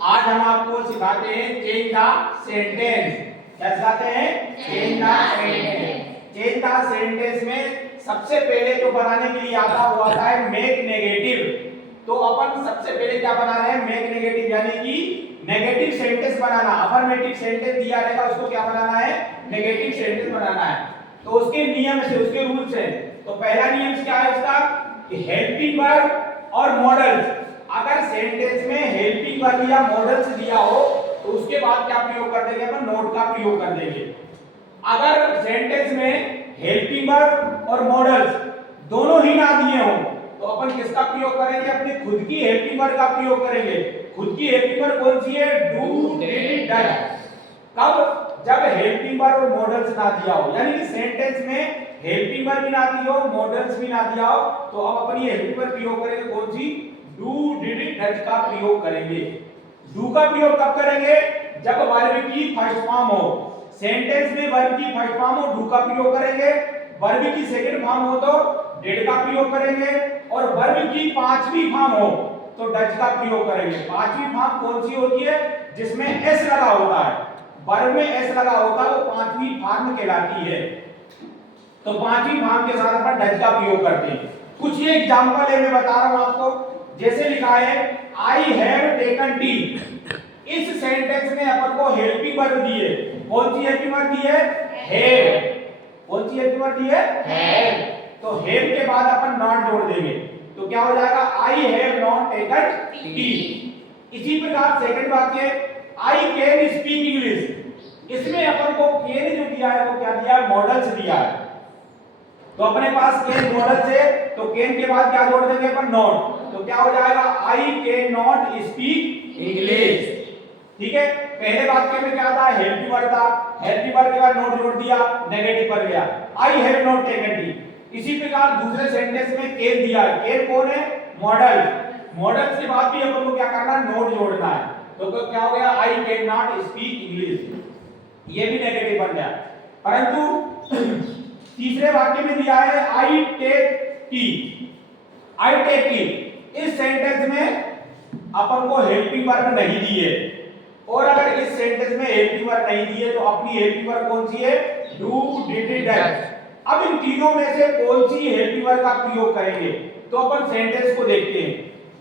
आज हम आपको सिखाते हैं चेंज द सेंटेंस। क्या सिखाते हैं? Change the sentence. Change the sentence में सबसे पहले जो बनाने के लिए आता वो आता है मेक नेगेटिव। तो अपन सबसे पहले क्या बना रहे हैं? मेक नेगेटिव, यानी कि नेगेटिव सेंटेंस बनाना। अफर्मेटिव सेंटेंस दिया रहेगा उसको क्या बनाना है? नेगेटिव सेंटेंस बनाना है। तो उसके नियम से, उसके रूल्स है। तो पहला नियम क्या है उसका? कि हेल्पिंग वर्ब और मॉडल्स। अगर सेंटेंस में हेल्पिंग वर्ब या मॉडल्स दिया हो तो उसके बाद क्या प्रयोग कर देंगे? अपन नोट का प्रयोग कर देंगे। अगर सेंटेंस में हेल्पिंग वर्ब और मॉडल्स दोनों ही ना दिए हो तो अपन किसका प्रयोग करेंगे? अपनी खुद की हेल्पिंग वर्ब का प्रयोग करेंगे। खुद की हेल्पिंग वर्ब कौन सी है? Do, did, does. कब? जब हेल्पिंग वर्ब और मॉडल्स ना दिया हो, यानी कि सेंटेंस में हेल्पिंग वर्ब भी ना दी हो, मॉडल्स भी ना दिया हो, तो अब अपन ये हेल्पिंग वर्ब प्रयोग करेंगे। कौन सी? डू, डिड, डज का प्रयोग करेंगे। डू का प्रयोग कब करेंगे? जब वर्ब की फर्स्ट फॉर्म हो। सेंटेंस में वर्ब की फर्स्ट फॉर्म हो, डू का प्रयोग करेंगे। वर्ब की सेकंड फॉर्म हो तो डिड का प्रयोग करेंगे। और वर्ब की पांचवी फॉर्म हो तो डज का प्रयोग करेंगे। पांचवी फॉर्म कौन सी होती है? जिसमें एस लगा होता है। वर्ब में एस लगा होता है, वो पांचवी फॉर्म कहलाती है। तो पांचवी फॉर्म के साथ अपन डज का प्रयोग करते हैं। कुछ ये एग्जांपल है, मैं बता रहा हूं आपको। जैसे लिखा है आई हैव टेकन टी। इस सेंटेंस में अपन को हेल्पिंग वर्ब दी है। कौन सी हेल्पिंग वर्ब दी है? हैव। कौन सी हेल्पिंग वर्ब दी है? हैव। तो हैव के बाद अपन नॉट जोड़ देंगे तो क्या हो जाएगा? I have not taken T. इसी प्रकार सेकंड वाक्य आई कैन स्पीक इंग्लिश। इसमें अपन को कैन जो दिया है वो क्या दिया है? मॉडल्स दिया है। तो अपने पास कैन मॉडल से, तो कैन के बाद क्या जोड़ देंगे अपन? नॉट। तो क्या हो जाएगा? I can not speak English. ठीक है। पहले वाक्य में क्या था? हेल्पिंग वर्ब था। हेल्पिंग वर्ब के बाद नॉट जोड़ दिया, नेगेटिव पर गया। I have not taken T. इसी प्रकार दूसरे सेंटेंस में कैन दिया है। कैन कौन है? मॉडल। मॉडल के बाद भी अपन को क्या करना है? नॉट जोड़ना है। तो क्या हो गया? I can not speak English. ये भी नेगेटिव बन गया। परंतु तीसरे वाक्य में दिया है I take tea. I take tea. इस सेंटेंस में अपन को हेल्पिंग वर्ब नहीं दी है। और अगर इस सेंटेंस में हेल्पिंग वर्ब नहीं दी है तो अपनी हेल्पिंग वर्ब कौन सी है? Do, did, does. अब इन तीनों में से कौन सी हेल्पिंग वर्ब का प्रयोग करेंगे? तो अपन सेंटेंस को देखते हैं।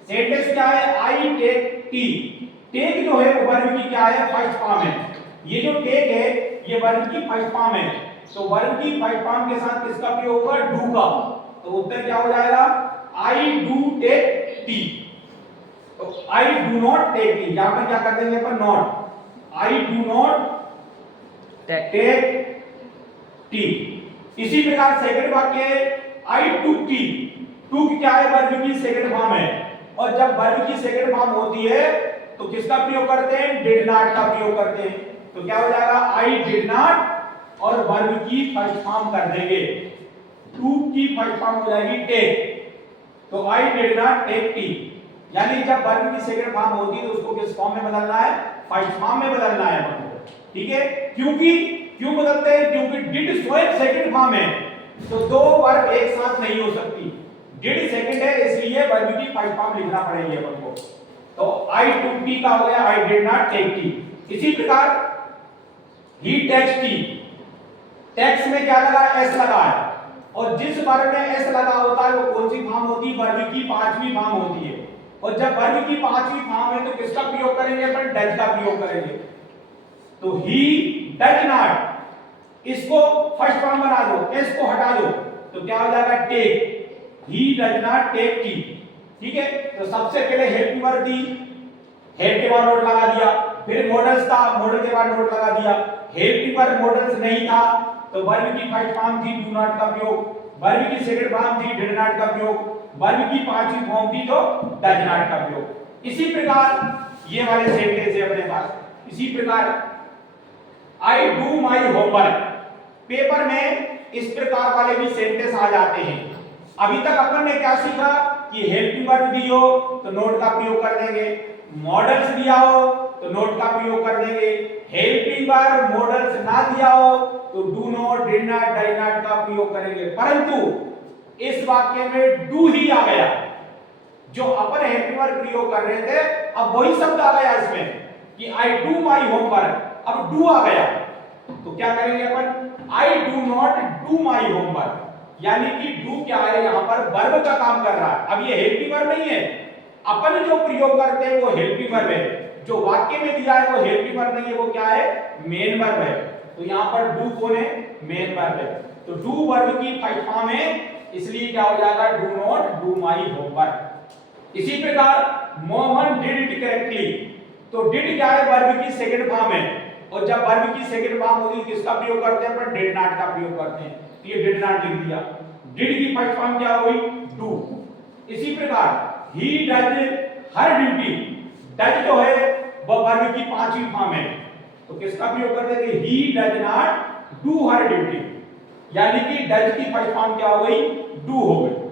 सेंटेंस क्या है? I take T. टेक जो है वो वर्ब की क्या है? फर्स्ट फॉर्म है। ये जो टेक है ये वर्ब की फर्स्ट फॉर्म है। तो वर्ब की फर्स्ट फॉर्म के साथ किसका प्रयोग होगा? डू का। तो उत्तर क्या हो जाएगा? I do take tea. तो I do not take tea, यहां पर क्या कर देंगे अपन? Not. I do not take tea. इसी प्रकार सेकंड वाक्य आई टुक टी। टुक क्या है? वर्ब की सेकंड फॉर्म है। और जब वर्ब की सेकंड फॉर्म होती है तो किसका प्रयोग करते हैं? डिड नॉट का प्रयोग करते हैं। तो क्या हो जाएगा? आई डिड नॉट और वर्ब की फर्स्ट फॉर्म कर देंगे। टू की फर्स्ट फॉर्म हो जाएगी टेक। तो I did not take tea. यानी जब वर्ब की सेकंड फॉर्म होती है तो उसको किस फॉर्म में बदलना है? फर्स्ट फॉर्म में बदलना है अपन को। ठीक है। क्यों बदलते हैं? क्योंकि डिड स्वयं सेकंड फॉर्म है तो दो वर्ब एक साथ नहीं हो सकती। डिड सेकंड है इसलिए वर्ब की फर्स्ट फॉर्म लिखना पड़ेगी अपन को। तो आई टुक टी का हो गया I did not take tea. इसी प्रकार ही टेक्स टी। टेक्स में क्या लगा? एस लगा है। और जिस वर्ब में एस लगा होता है वो कौन सी फॉर्म होती है? वर्ब की पांचवी फॉर्म होती है। और जब वर्ब की पांचवी फॉर्म है तो किसका प्रयोग करेंगे? अपन डज का प्रयोग करेंगे। तो ही डज नॉट, इसको फर्स्ट फॉर्म बना दो, एस को हटा दो तो क्या हो जाएगा? Take. He does not take tea. ठीक है। तो सबसे पहले हेल्पिंग वर्ब दी, हेल्प के बाद नोट लगा दिया। फिर मॉडल्स था, मॉडल के बाद नोट लगा दिया। हेल्पिंग वर्ब मॉडल्स नहीं था तो वर्ब की फर्स्ट फॉर्म थी डू नॉट का प्रयोग। वर्ब की सेकंड फॉर्म थी डिड नॉट का प्रयोग। वर्ब की पांचवी फॉर्म थी तो डज नॉट का प्रयोग। इसी प्रकार ये वाले सेंटेंस है अपने पास। इसी प्रकार आई डू माई होमवर्क। पेपर में इस प्रकार वाले भी सेंटेंस आ जाते हैं। अभी तक अपन ने क्या सीखा? कि हेल्पिंग वर्ब दी हो तो नोट का प्रयोग कर देंगे। मॉडल्स दिया हो तो नोट का प्रयोग कर देंगे। हेल्पिंग वर्ब मॉडल्स ना दिया हो तो do not, did not, does not का प्रयोग करेंगे। परंतु इस वाक्य में डू ही आ गया। जो अपन हेल्पिंग वर्ब प्रयोग कर रहे थे अब वही शब्द आ गया इसमें कि आई डू माई होमवर्क, अब डू आ गया तो क्या करेंगे अपन, I do not do my homework, यानी कि डू क्या है यहां पर वर्ब का काम कर रहा है। अब ये हेल्पिंग वर्ब नहीं है, अपन जो प्रयोग करते हैं वो हेल्पिंग वर्ब है, जो वाक्य में दिया है वो हेल्पिंग वर्ब नहीं है, वो क्या है, मेन वर्ब है। तो यहां पर डू कौन है, मेन वर्ब है। तो डू वर्ब की फर्स्ट फॉर्म है, इसलिए क्या हो जाएगा, do not do my homework. इसी प्रकार मोहन डिड इट करेक्टली, तो डिड क्या है, वर्ब की सेकंड फॉर्म है, और जब वर्ब की सेकंड फॉर्म होती है किसका प्रयोग करते हैं अपन, डिड नॉट का प्रयोग करते हैं। तो ये डिड नॉट लिख दिया, डिड की फर्स्ट फॉर्म क्या हुई, डू। इसी प्रकार he does her duty, does जो है वह वर्ब की पांचवी फॉर्म है, तो किसका प्रयोग करते हैं, ही does not do her duty, यानी कि डज की फर्स्ट फॉर्म क्या हो गई, डू हो गई।